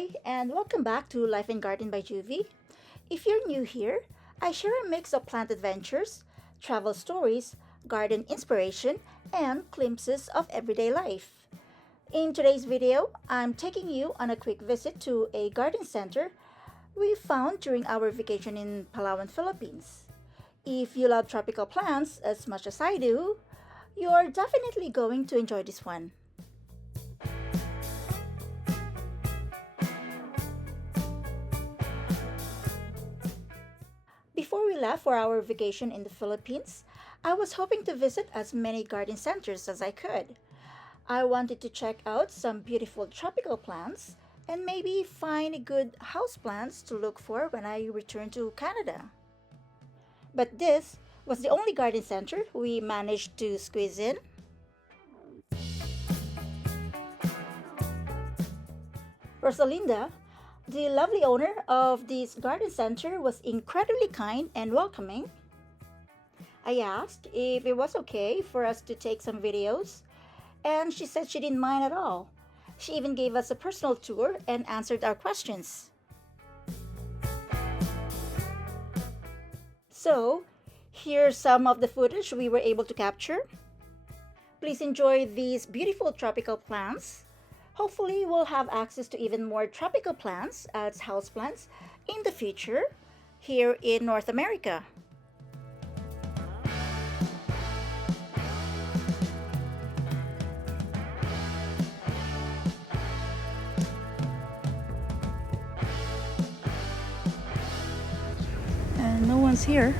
Hi, and welcome back to Life and Garden by Juvy. If you're new here, I share a mix of plant adventures, travel stories, garden inspiration, and glimpses of everyday life. In today's video, I'm taking you on a quick visit to a garden center we found during our vacation in Palawan, Philippines. If you love tropical plants as much as I do, you're definitely going to enjoy this one. Before we left for our vacation in the Philippines, I was hoping to visit as many garden centers as I could. I wanted to check out some beautiful tropical plants and maybe find good houseplants to look for when I return to Canada. But this was the only garden center we managed to squeeze in. Rosalinda, the lovely owner of this garden center, was incredibly kind and welcoming. I asked if it was okay for us to take some videos, and she said she didn't mind at all. She even gave us a personal tour and answered our questions. So, here's some of the footage we were able to capture. Please enjoy these beautiful tropical plants. Hopefully, we'll have access to even more tropical plants as houseplants in the future here in North America. And no one's here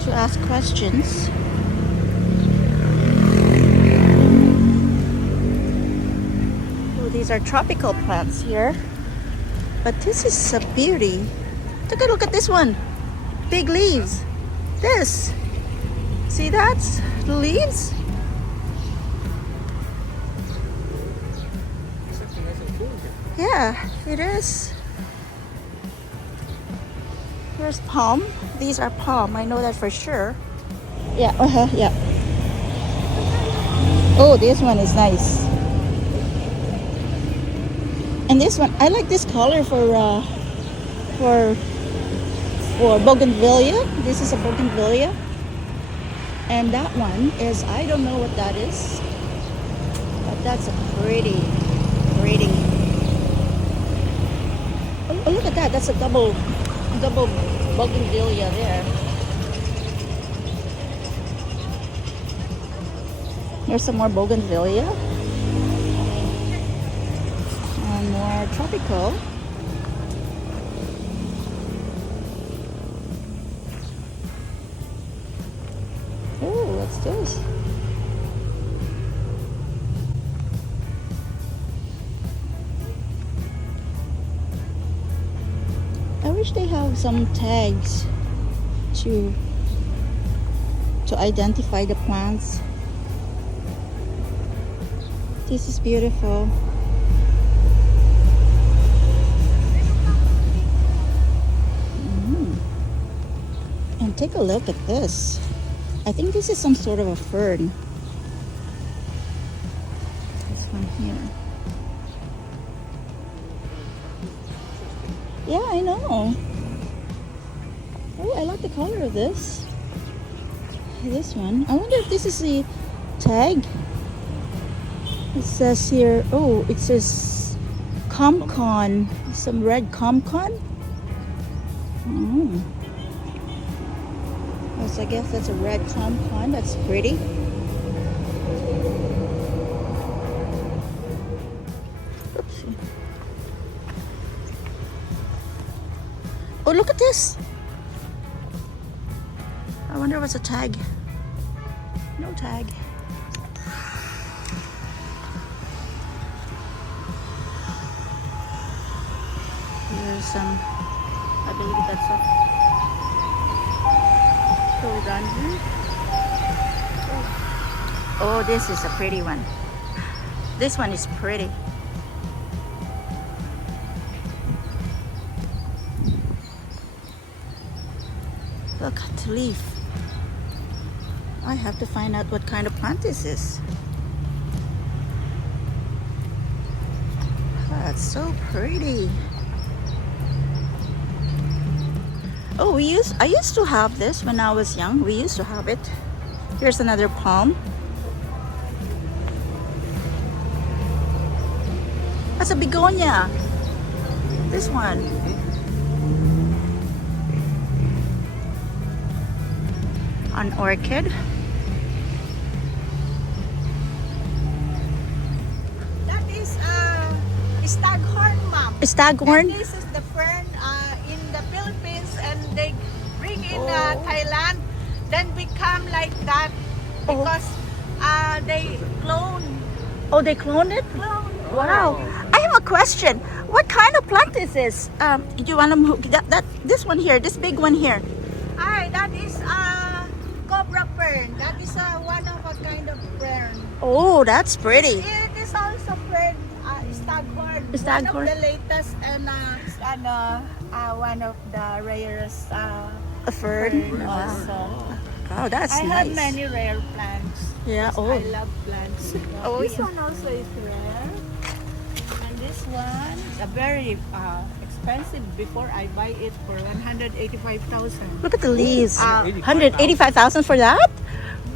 to ask questions. These are tropical plants here, but this is a beauty. Take a look at this one. Big leaves. This. See that? The leaves? Yeah, it is. Here's palm. These are palm. I know that for sure. Yeah, yeah. Oh, this one is nice. And this one, I like this color for bougainvillea. This is a bougainvillea, and that one is, I don't know what that is, but that's a pretty. Oh, look at that! That's a double bougainvillea there. Here's some more bougainvillea. More tropical. Oh, what's this? I wish they have some tags to identify the plants. This is beautiful. And take a look at this. I think this is some sort of a fern. This one here. Yeah, I know. Oh, I like the color of this. This one. I wonder if this is the tag. It says here, oh, it says Comcon. Some red Comcon. Oh. So I guess that's a red compound. That's pretty. Oopsie. Oh, look at this. I wonder what's a tag. No tag. Here's some, I believe that's a oh, this is a pretty one. This one is pretty. Look at the leaf. I have to find out what kind of plant this is. That's so pretty. Oh, I used to have this when I was young. We used to have it. Here's another palm. That's a begonia. This one. An orchid. That is staghorn, ma'am. Staghorn? And this is the fern in the Philippines, and they bring in Thailand, then become like that because they clone. Oh, they cloned it? Clone. Wow. I have a question. What kind of plant is this? Do you want to move this one here, this big one here? That is cobra fern. That is one of a kind of fern. Oh, that's pretty. It is also fern, staghorn. Staghorn. One of the latest and one of the rarest A fern. also. Oh, that's I nice. have many rare plants. Yeah. Yes, Oh. I love plants. Oh, This yeah. one also is rare. And this one is a very expensive. Before I buy it for 185,000. Look at the leaves. 185,000. 185,000 for that?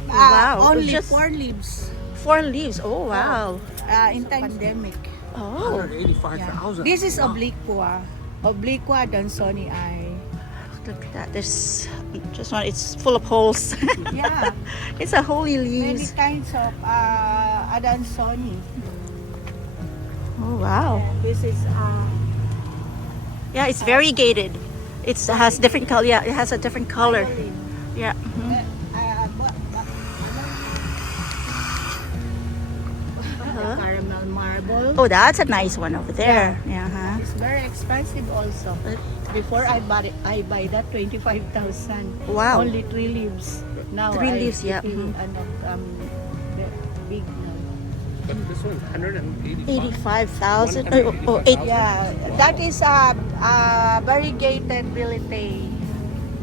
Wow. Only Just 4 leaves. 4 leaves. Oh, wow. In time pandemic. Oh. 185,000. This is Wow. obliqua. Obliqua dansoni eye. Look at that. There's just one. It's full of holes. Yeah. It's a holy Many leaves. kinds of adansoni. Oh, wow. And this is Yeah, it's variegated. It has different color. Yeah, it has a different color. violin. Yeah. Mhm. Caramel marble. Oh, that's a nice one over there. Yeah. Huh? It's very expensive also. Before I buy that 25,000. Wow. Only 3 leaves. Now 3 leaves, yeah. the big now. But this one's 185. 85,000. 185,000. Yeah, that is variegated bilite.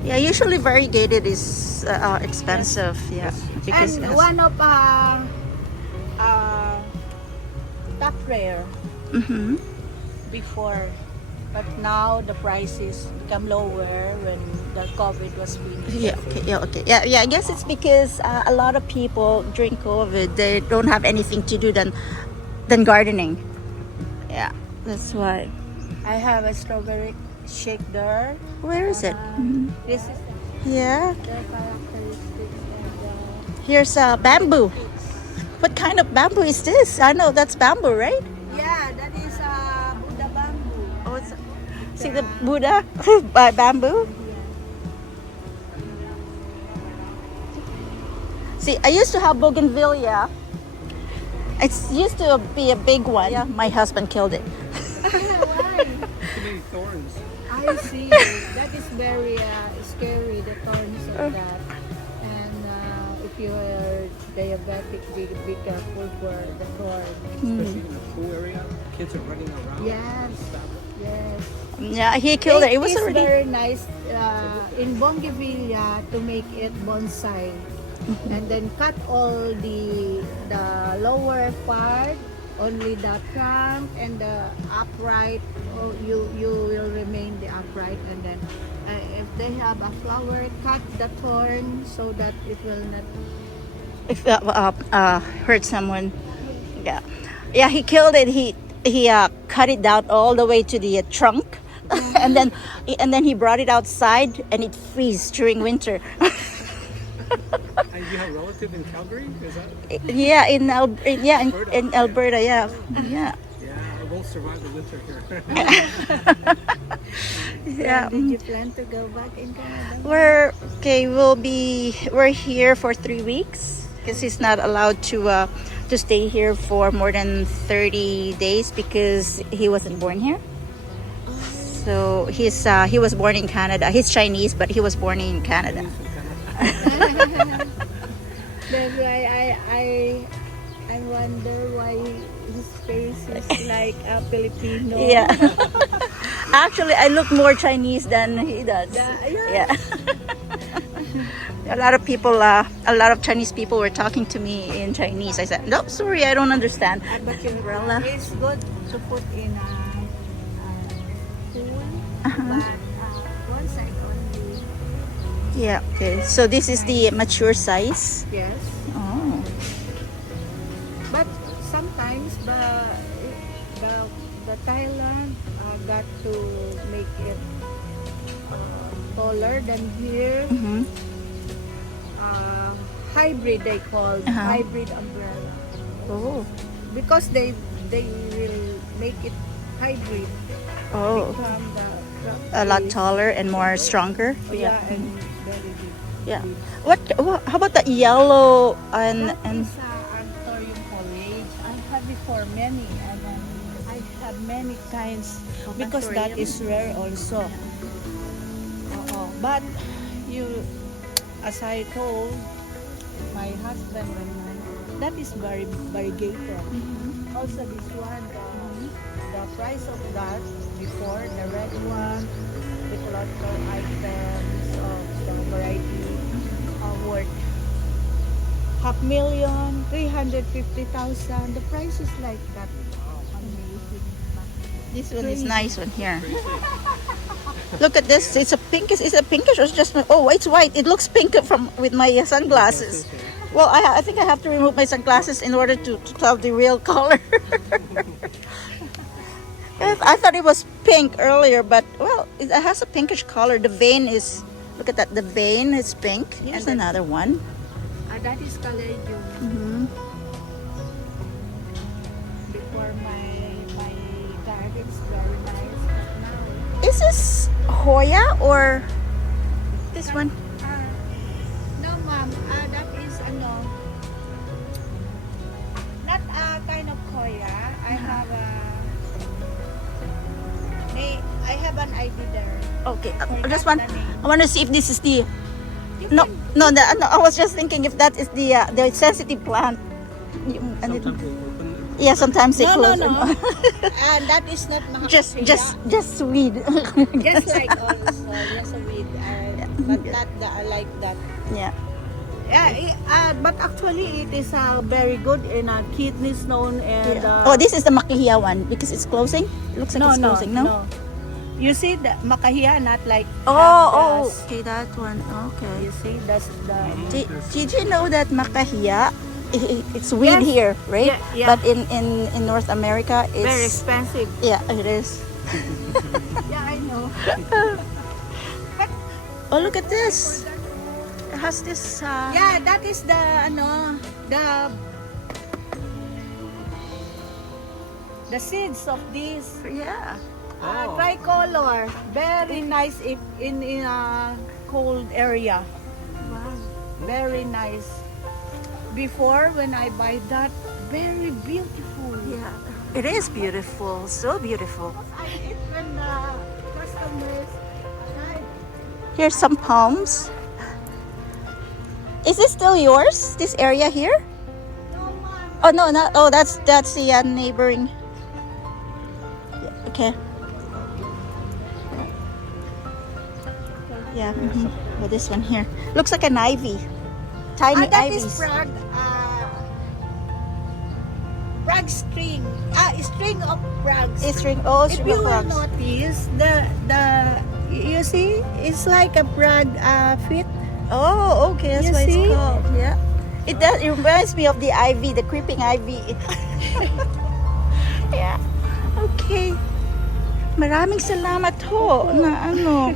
Yeah, usually variegated is expensive. Yeah, because And it has- one of top rare Mhm. before, but now the prices become lower when the COVID was finished. Yeah, okay, yeah, okay. Yeah, I guess it's because a lot of people during COVID they don't have anything to do than gardening. Yeah, that's why. I have a strawberry shake there. Where is it? Mhm. This is Yeah, the characteristics of here's bamboo. What kind of bamboo is this? I know that's bamboo, right? yeah, that is Buddha bamboo. Oh, see the Buddha by bamboo. See, I used to have bougainvillea. It used to be a big one. Yeah, my husband killed it. Why? Too many thorns. I see. That is very scary, the thorns of that. And if you are diabetic, be careful for the thorn. Especially in the pool area. Kids are running around. Yes, yes. Yeah, he killed it. It was is already. very nice in bougainvillea to make it bonsai. And then cut all the lower part, only the trunk and the upright. Oh, you will remain the upright, and then if they have a flower, cut the thorn so that it will not. If hurt someone. Yeah, yeah, he killed it. He cut it down all the way to the trunk, and then he brought it outside, and it freezed during winter. And you have a relative in Calgary? Is that? Yeah, in Alberta. Yeah, yeah, Yeah, I won't survive the winter here. yeah. Did you plan to go back in Canada? We're here for 3 weeks because he's not allowed to stay here for more than 30 days because he wasn't born here. So he was born in Canada. He's Chinese, but he was born in Canada. That's why I wonder why his face is like a Filipino. Yeah. Actually, I look more Chinese than he does. Yeah. Yeah. A lot of Chinese people were talking to me in Chinese. I said, no, sorry, I don't understand. But Umbrella. it's good to put in but one side only. Yeah, okay. So this is the mature size. Yes. Oh. But sometimes the the Thailand got to make it taller than here. Mm-hmm. Hybrid they call hybrid umbrella Oh. because they will make it hybrid Oh. become A lot is- taller and more stronger. yeah, and very big. Yeah. What? How about the yellow and That and? is anthurium foliage. I have it for many, and I have many kinds because that anthurium? is rare also. But you, as I told my husband, that is very variegated. Also, this one, the price of that before the red one, the collector items of the variety are worth $500,000, 350,000. The price is like that. Amazing. This one is Crazy. nice one here. Look at this. It's a pinkish. Is it pinkish or just? Oh, it's white. It looks pink from with my sunglasses. Well, I think I have to remove my sunglasses in order to tell the real color. I thought it was pink earlier, but well, it has a pinkish color. The vein is. Look at that. The vein is pink. Yes, Here's another one. That is colored yung before my gardens very nice. But now, Is this Hoya or this one? no ma'am, that is not a kind of koya. I have an ID there. Okay, Forgot this one. the name. I want to see if this is the. You No, can- no. I was just thinking if that is the sensitive plant. And it- Sometimes they open it. yeah, sometimes they No, close. no. and- And that is not mga just kasiya. just weed. Just like also, just a weed, but not like that. Yeah. Yeah, but actually it is very good in kidney stone and Oh, this is the makihiya one because it's closing. It looks like it's closing. No. You see the makahiya, not like Oh, cactus. okay, that one. Okay. You see that's the Did you know that macahiya, it's weed Yes. here, right? Yeah. But in North America, it's very expensive. yeah, it is. Yeah, I know. Oh, look at this. It has this. Yeah, that is the the seeds of this Yeah. Oh. tricolor. Very nice if in a cold area. Wow. Very nice. Before when I buy that, very beautiful. Yeah. It is beautiful. So beautiful. I eat when the customers arrive. Here's some palms. Is this still yours? This area here? No man, Oh no, not. Oh, that's the neighboring. Yeah, okay. Yeah. Oh, this one here looks like an ivy. Tiny that ivies. is frag string. String of frags. It's ring. Oh, If string you of will frogs. notice, you see, it's like a frag fit. Oh, okay. That's You why see? it's called. Yeah. It does. It reminds me of the ivy, the creeping ivy. Yeah. Okay. Maraming salamat ho na ano.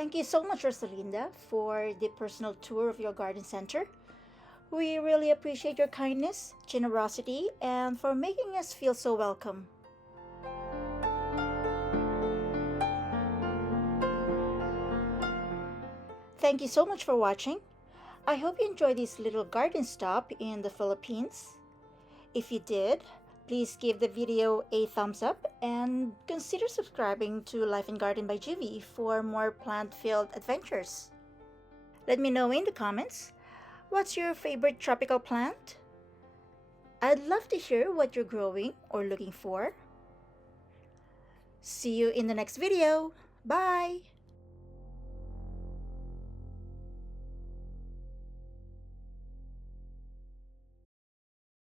Thank you so much, Rosalinda, for the personal tour of your garden center. We really appreciate your kindness, generosity, and for making us feel so welcome. Thank you so much for watching. I hope you enjoyed this little garden stop in the Philippines. If you did, please give the video a thumbs up and consider subscribing to Life and Garden by Juvy for more plant-filled adventures. Let me know in the comments, what's your favorite tropical plant? I'd love to hear what you're growing or looking for. See you in the next video. Bye!